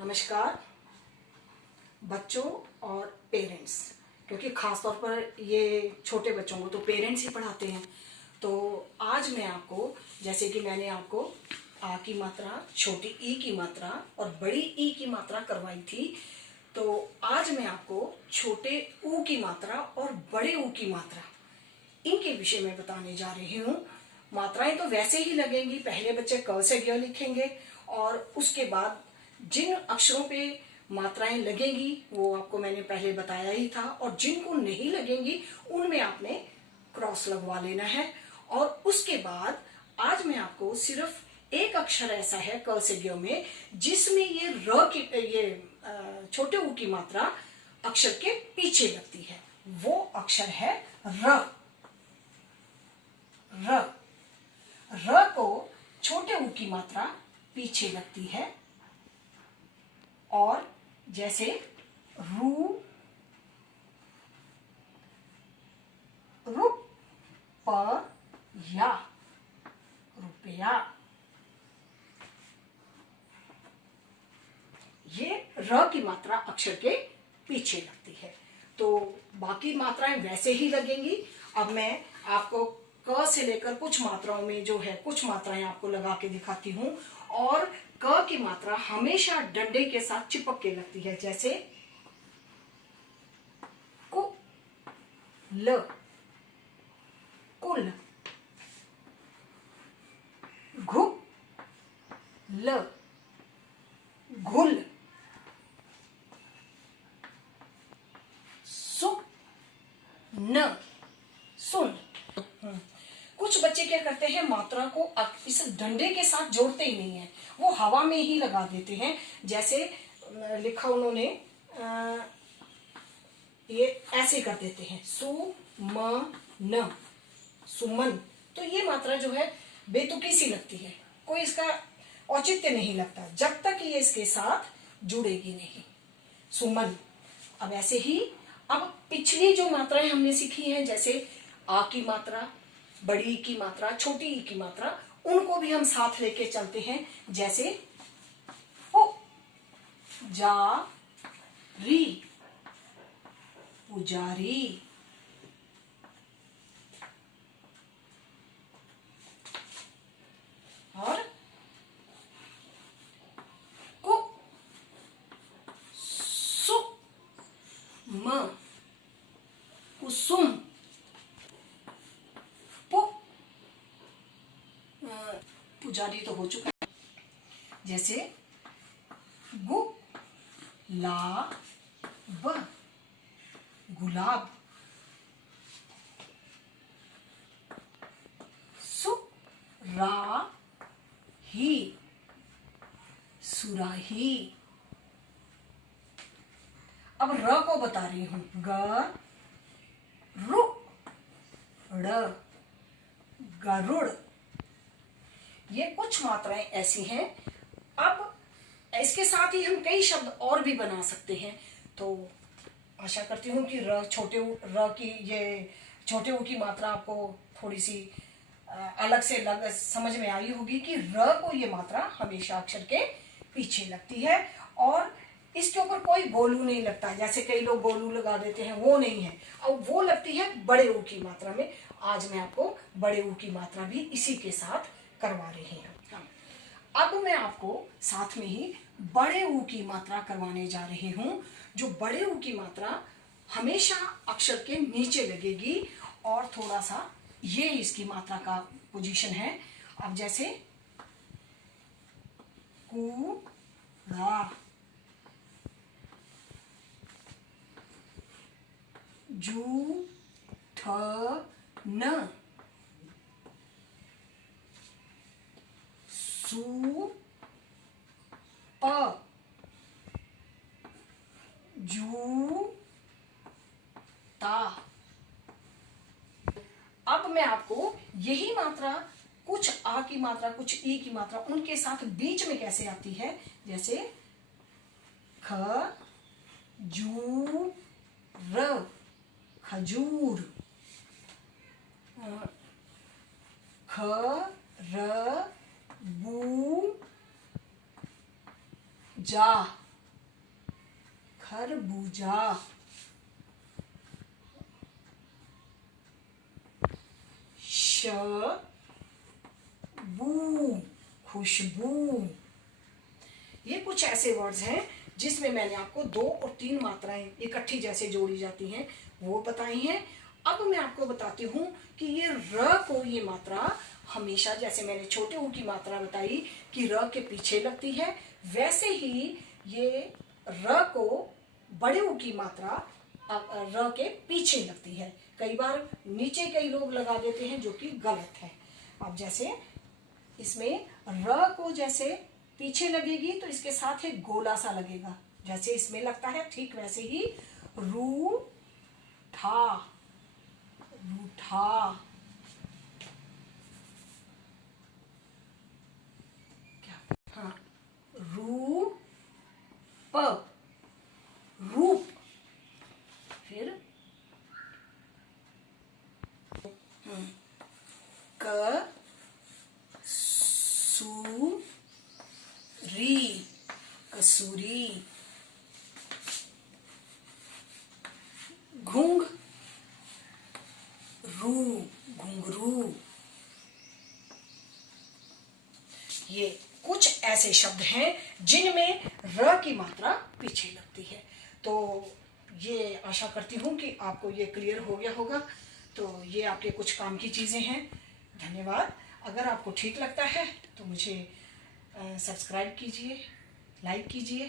नमस्कार बच्चों और पेरेंट्स, क्योंकि ख़ास तौर पर ये छोटे बच्चों को तो पेरेंट्स ही पढ़ाते हैं। तो आज मैं आपको, जैसे कि मैंने आपको आ की मात्रा, छोटी ई की मात्रा और बड़ी ई की मात्रा करवाई थी, तो आज मैं आपको छोटे ऊ की मात्रा और बड़े ऊ की मात्रा, इनके विषय में बताने जा रही हूँ। मात्राएं तो वैसे ही लगेंगी, पहले बच्चे क से ग लिखेंगे और उसके बाद जिन अक्षरों पे मात्राएं लगेंगी वो आपको मैंने पहले बताया ही था, और जिनको नहीं लगेंगी उनमें आपने क्रॉस लगवा लेना है। और उसके बाद आज मैं आपको सिर्फ एक अक्षर ऐसा है क से ग में जिसमें ये र की, ये छोटे ऊ की मात्रा अक्षर के पीछे लगती है, वो अक्षर है र। र र को छोटे ऊ की मात्रा पीछे लगती है, और जैसे रू, रुपया, रुपया, ये र की मात्रा अक्षर के पीछे लगती है। तो बाकी मात्राएं वैसे ही लगेंगी। अब मैं आपको क से लेकर कुछ मात्राओं में जो है कुछ मात्राएं आपको लगा के दिखाती हूँ, और क की मात्रा हमेशा डंडे के साथ चिपक के लगती है, जैसे कु ल, कुल, घु ल, घुल, सु न, सुन। कुछ बच्चे क्या करते हैं, मात्रा को इस डंडे के साथ जोड़ते ही नहीं है, वो हवा में ही लगा देते हैं। जैसे लिखा उन्होंने ये ऐसे कर देते हैं, सु म न, सुमन। तो ये मात्रा जो है बेतुकी सी लगती है, कोई इसका औचित्य नहीं लगता जब तक ये इसके साथ जुड़ेगी नहीं, सुमन। अब ऐसे ही अब पिछली जो मात्राएं हमने सीखी हैं, जैसे आ की मात्रा, बड़ी ई की मात्रा, छोटी ई की मात्रा, उनको भी हम साथ लेके चलते हैं। जैसे पु जा री, पुजारी, और कु सु म, कुसुम, पु पुजारी तो हो चुका है। जैसे गु ला ब, गुलाब, सु रा ही, सुराही। अब र को बता रही हूं, ग रु ड़, गरुड़। ये कुछ मात्राएं ऐसी हैं। अब इसके साथ ही हम कई शब्द और भी बना सकते हैं। तो आशा करती हूँ कि र की ये छोटे ऊ की मात्रा आपको थोड़ी सी अलग से समझ में आई होगी कि र को ये मात्रा हमेशा अक्षर के पीछे लगती है, और इसके ऊपर कोई गोलू नहीं लगता, जैसे कई लोग गोलू लगा देते हैं, वो नहीं है। अब वो लगती है बड़े ऊ की मात्रा में। आज मैं आपको बड़े ऊ की मात्रा भी इसी के साथ करवा रही हूँ। अब मैं आपको साथ में ही बड़े ऊ की मात्रा करवाने जा रही हूँ, जो बड़े ऊ की मात्रा हमेशा अक्षर के नीचे लगेगी, और थोड़ा सा ये इसकी मात्रा का पोजीशन है। अब जैसे कूड़ा, जूठन, सूप, जूता। अब मैं आपको यही मात्रा, कुछ आ की मात्रा, कुछ ई की मात्रा, उनके साथ बीच में कैसे आती है, जैसे ख जू र, खजूर, ख र बू जा, खरबूजा। शबू, खुशबू। ये कुछ ऐसे वर्ड्स हैं जिसमें मैंने आपको 2 और 3 मात्राएं इकट्ठी जैसे जोड़ी जाती हैं वो बताई हैं। अब मैं आपको बताती हूं कि ये र को ये मात्रा हमेशा, जैसे मैंने छोटे ऊ की मात्रा बताई कि र के पीछे लगती है, वैसे ही ये र को बड़े ऊ की मात्रा र के पीछे लगती है। कई बार नीचे कई लोग लगा देते हैं जो कि गलत है। अब जैसे इसमें र को जैसे पीछे लगेगी तो इसके साथ एक गोला सा लगेगा, जैसे इसमें लगता है ठीक वैसे ही रूठा, रूठा। क्या? हाँ, रूप, रूप। फिर कसूरी, कसूरी। घुंघरू, घुंघरू। ये कुछ ऐसे शब्द हैं जिनमें र की मात्रा पीछे लगती है। तो ये आशा करती हूँ कि आपको ये क्लियर हो गया होगा। तो ये आपके कुछ काम की चीज़ें हैं। धन्यवाद। अगर आपको ठीक लगता है तो मुझे सब्सक्राइब कीजिए, लाइक कीजिए,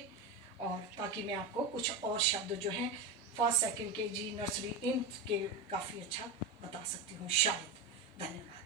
और ताकि मैं आपको कुछ और शब्द जो हैं फर्स्ट सेकंड KG नर्सरी इन के काफ़ी अच्छा बता सकती हूँ शायद। धन्यवाद।